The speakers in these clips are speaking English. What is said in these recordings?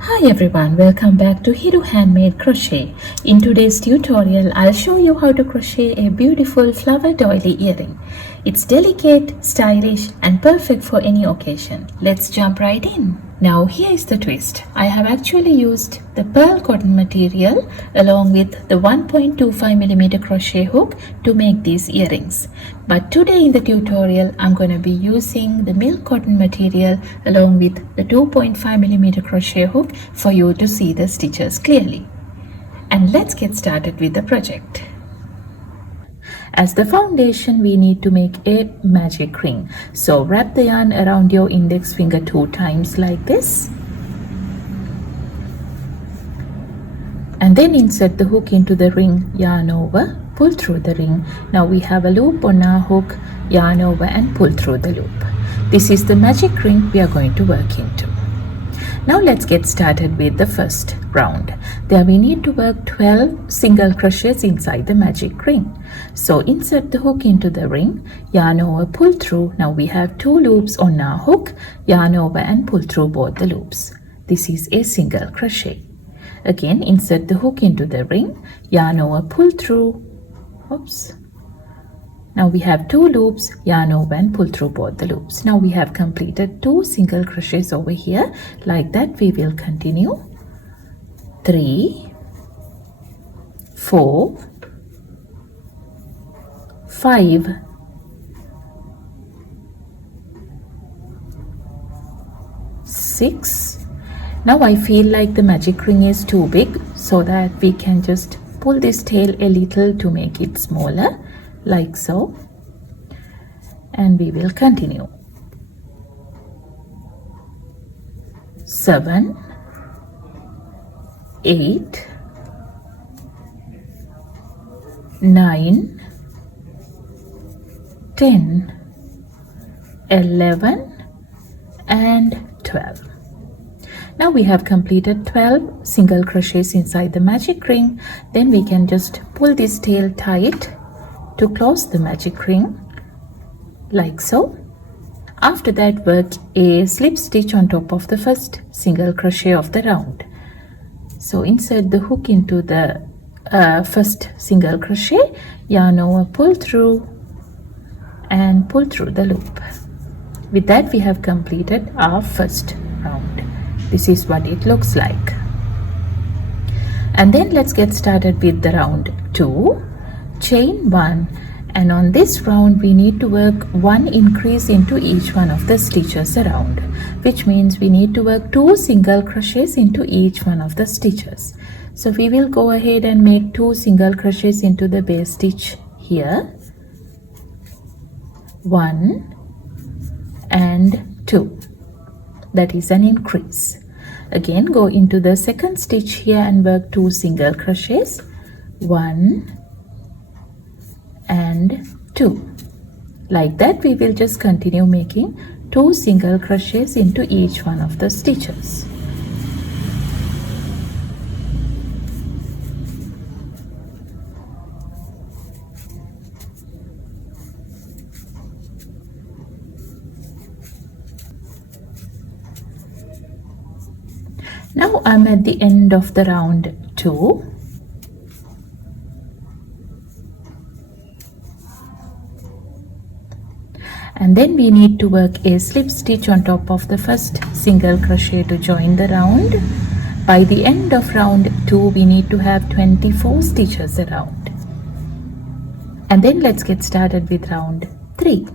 Hi everyone, welcome back to Hero Handmade Crochet. In today's tutorial, I'll show you how to crochet a beautiful flower doily earring. It's delicate, stylish and perfect for any occasion. Let's jump right in. Now here is the twist. I have actually used the pearl cotton material along with the 1.25mm crochet hook to make these earrings. But today in the tutorial, I'm going to be using the milk cotton material along with the 2.5mm crochet hook for you to see the stitches clearly. And let's get started with the project. As the foundation, we need to make a magic ring. So wrap the yarn around your index finger 2 times like this. And then insert the hook into the ring, yarn over, pull through the ring. Now we have a loop on our hook, yarn over and pull through the loop. This is the magic ring we are going to work into. Now let's get started with the first round. There we need to work 12 single crochets inside the magic ring. So insert the hook into the ring, yarn over, pull through. Now we have 2 loops on our hook, yarn over and pull through both the loops. This is a single crochet. Again, insert the hook into the ring, yarn over, pull through. Oops. Now we have 2 loops, yarn over and pull through both the loops. Now we have completed 2 single crochets over here. Like that we will continue. 3, 4, 5, 6. Now I feel like the magic ring is too big, so that we can just pull this tail a little to make it smaller. Like so, and we will continue. 7, 8, 9, 10, 11 and 12. Now we have completed 12 single crochets inside the magic ring. Then we can just pull this tail tight to close the magic ring, like so. After that, work a slip stitch on top of the first single crochet of the round. So insert the hook into the first single crochet, yarn over, pull through and pull through the loop. With that we have completed our first round. This is what it looks like. And then let's get started with the round 2. Chain 1, and on this round we need to work 1 increase into each one of the stitches around, which means we need to work 2 single crochets into each one of the stitches. So we will go ahead and make 2 single crochets into the base stitch here, 1 and 2. That is an increase. Again, go into the second stitch here and work 2 single crochets, 1 and 2. Like that we will just continue making 2 single crochets into each one of the stitches. Now I'm at the end of the round 2. And then we need to work a slip stitch on top of the first single crochet to join the round. By the end of round 2 we need to have 24 stitches around. And then let's get started with round 3.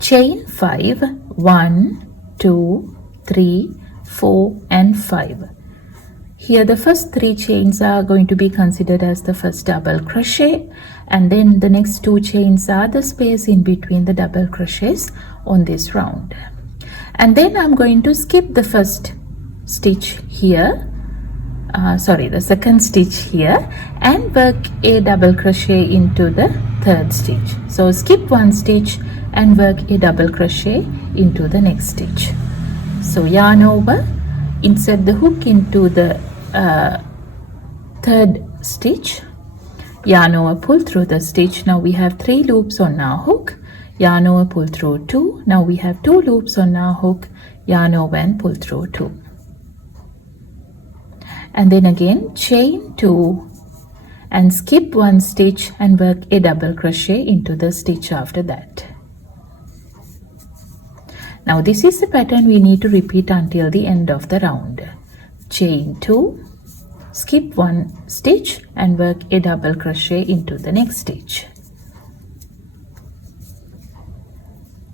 Chain 5, 1, 2, 3, 4 and 5. Here the first 3 chains are going to be considered as the first double crochet, and then the next 2 chains are the space in between the double crochets on this round. And then I'm going to skip the first stitch here, the second stitch here, and work a double crochet into the third stitch. So skip 1 stitch and work a double crochet into the next stitch. So yarn over, insert the hook into the third stitch, yarn over, pull through the stitch. Now we have 3 loops on our hook, yarn over, pull through 2. Now we have 2 loops on our hook, yarn over and pull through 2. And then again chain 2 and skip 1 stitch and work a double crochet into the stitch after that. Now this is the pattern we need to repeat until the end of the round. Chain 2, skip 1 stitch and work a double crochet into the next stitch.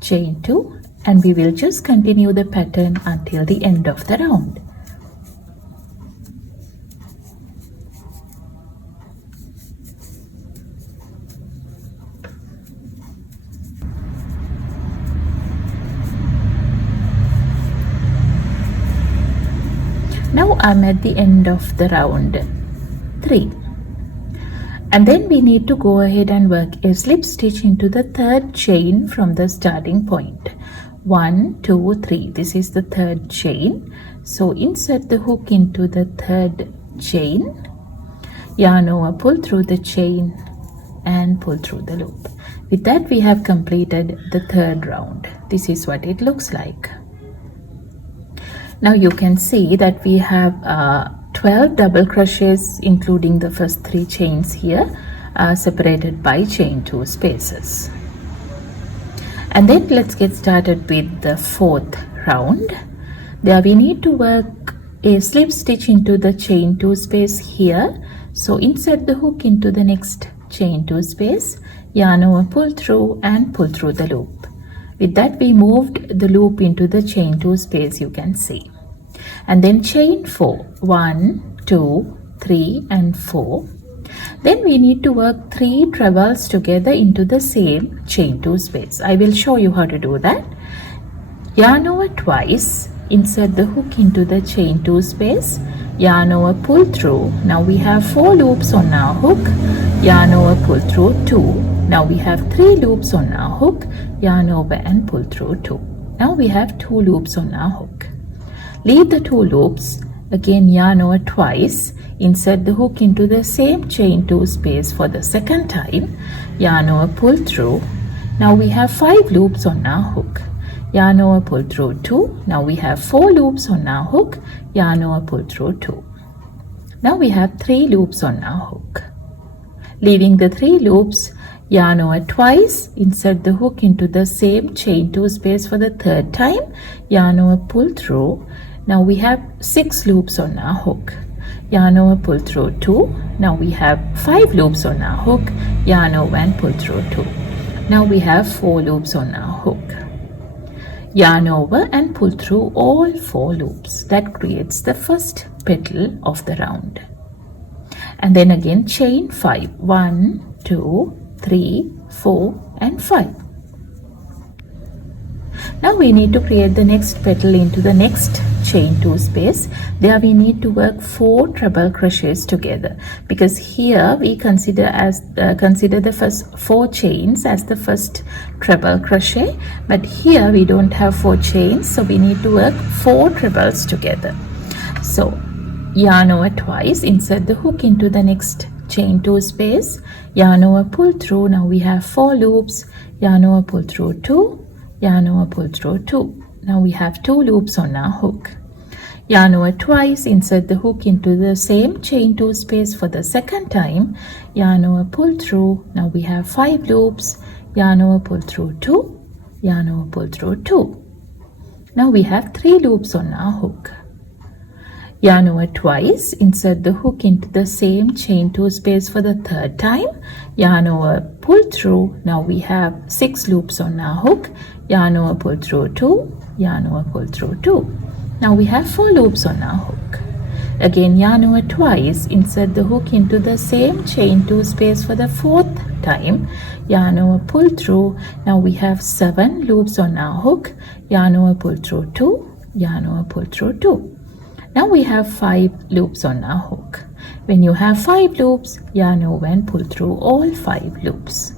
Chain 2, and we will just continue the pattern until the end of the round. Now I'm at the end of the round 3, and then we need to go ahead and work a slip stitch into the third chain from the starting point. 1, 2, 3. This is the third chain. So insert the hook into the third chain, yarn over, pull through the chain and pull through the loop. With that we have completed the third round. This is what it looks like. Now you can see that we have 12 double crochets including the first 3 chains here, separated by chain 2 spaces. And then let's get started with the fourth round. There we need to work a slip stitch into the chain 2 space here. So insert the hook into the next chain 2 space, yarn over, pull through and pull through the loop. With that we moved the loop into the chain 2 space, you can see. And then chain 4, 1, 2, 3 and 4. Then we need to work 3 trebles together into the same chain 2 space. I will show you how to do that. Yarn over twice, insert the hook into the chain 2 space, yarn over, pull through. Now we have 4 loops on our hook, yarn over, pull through 2. Now we have 3 loops on our hook, yarn over and pull through 2. Now we have 2 loops on our hook. Leave the 2 loops, again yarn over twice, insert the hook into the same chain 2 space for the second time, yarn over, pull through. Now we have 5 loops on our hook, yarn over, pull through 2. Now we have 4 loops on our hook, yarn over, pull through 2. Now we have 3 loops on our hook. Leaving the 3 loops, yarn over twice, insert the hook into the same chain 2 space for the third time, yarn over, pull through. Now we have 6 loops on our hook, yarn over, pull through 2. Now we have 5 loops on our hook, yarn over and pull through 2. Now we have 4 loops on our hook. Yarn over and pull through all 4 loops. That creates the first petal of the round. And then again chain 5, 1, 2, 3, 4 and 5. Now we need to create the next petal into the next chain 2 space. There we need to work 4 treble crochets together, because here we consider the first 4 chains as the first treble crochet, but here we don't have 4 chains, so we need to work 4 trebles together. So yarn over twice, insert the hook into the next chain 2 space, yarn over, pull through. Now we have 4 loops, yarn over, pull through 2, yarn over, pull through 2. Now we have 2 loops on our hook. Yarn over twice, insert the hook into the same chain 2 space for the second time, yarn over, pull through. Now we have 5 loops, yarn over, pull through 2, yarn over, pull through 2. Now we have 3 loops on our hook. Yarn over twice, insert the hook into the same chain 2 space for the third time, yarn over, pull through. Now we have 6 loops on our hook, yarn over, pull through 2, yarn over, pull through 2. Now we have 4 loops on our hook. Again yarn over twice, insert the hook into the same chain 2 space for the fourth time, yarn over, pull through. Now we have 7 loops on our hook, yarn over, pull through 2, yarn over, pull through 2. Now we have 5 loops on our hook. When you have 5 loops, yarn over and pull through all 5 loops.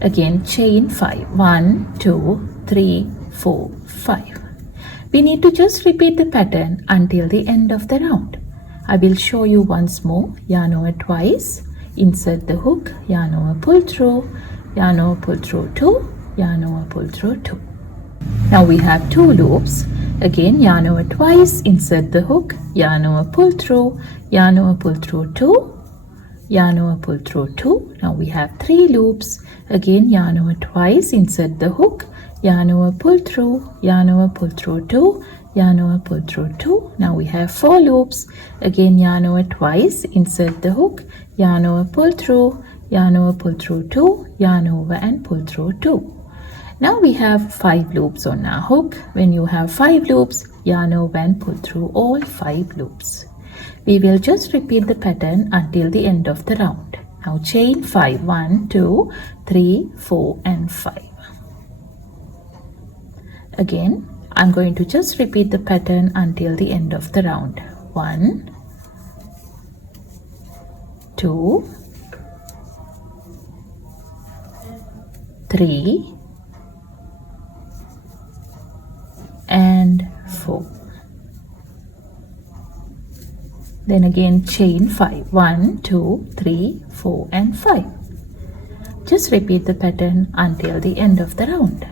Again chain 5, 1, 2, 3, 4, 5. We need to just repeat the pattern until the end of the round. I will show you once more. Yarn over twice, insert the hook, yarn over, pull through, yarn over, pull through 2, yarn over, pull through 2. Now we have 2 loops. Again, yarn over twice, insert the hook, yarn over, pull through, yarn over, pull through 2, yarn over, pull through 2. Now we have 3 loops. Again, yarn over twice, insert the hook, yarn over, pull through, yarn over, pull through 2, yarn over, pull through 2. Now we have 4 loops. Again, yarn over twice, insert the hook, yarn over, pull through, yarn over, pull through 2, yarn over and pull through 2. Now we have 5 loops on our hook. When you have 5 loops, yarn over and pull through all 5 loops. We will just repeat the pattern until the end of the round. Now chain 5, 1, 2, 3, 4 and 5. Again, I'm going to just repeat the pattern until the end of the round. 1, 2, 3 and 4. Then again chain 5, 1, 2, 3, 4 and 5. Just repeat the pattern until the end of the round.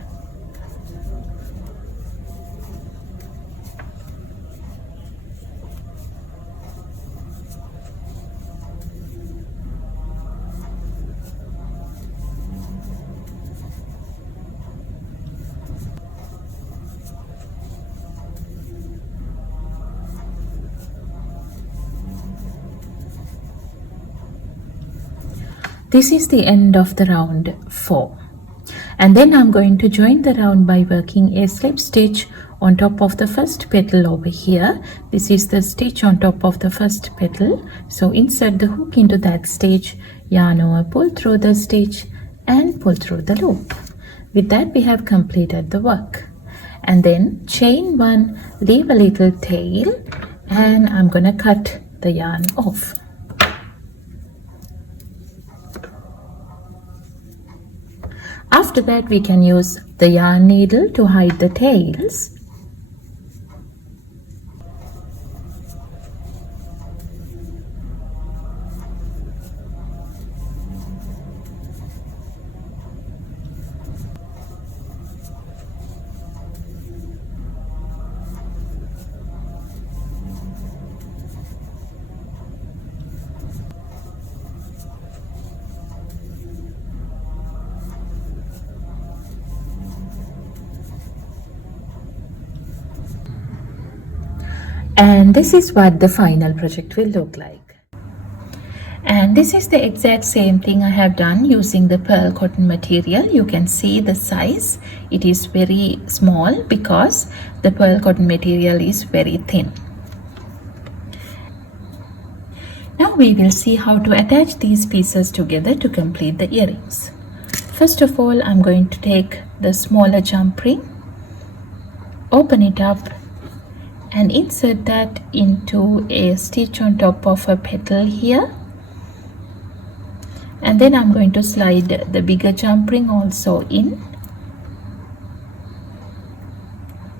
This is the end of the round 4, and then I'm going to join the round by working a slip stitch on top of the first petal over here. This is the stitch on top of the first petal, so insert the hook into that stitch, yarn over, pull through the stitch and pull through the loop. With that we have completed the work. And then chain 1, leave a little tail, and I'm gonna cut the yarn off. After that we can use the yarn needle to hide the tails. And this is what the final project will look like. And this is the exact same thing I have done using the pearl cotton material. You can see the size. It is very small because the pearl cotton material is very thin. Now we will see how to attach these pieces together to complete the earrings. First of all, I'm going to take the smaller jump ring, open it up and insert that into a stitch on top of a petal here, and then I'm going to slide the bigger jump ring also in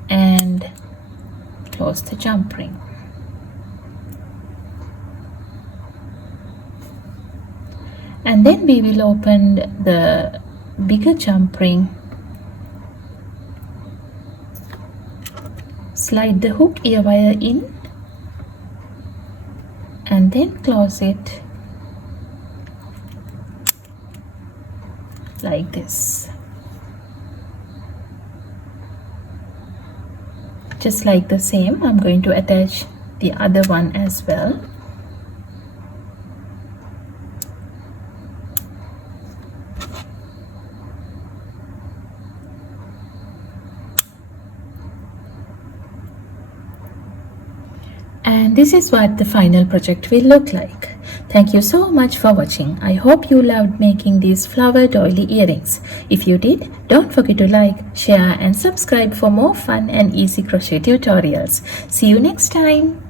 and close the jump ring. And then we will open the bigger jump ring, slide the hook ear wire in and then close it like this. Just like the same, I'm going to attach the other one as well. And this is what the final project will look like. Thank you so much for watching. I hope you loved making these flower doily earrings. If you did, don't forget to like, share and subscribe for more fun and easy crochet tutorials. See you next time.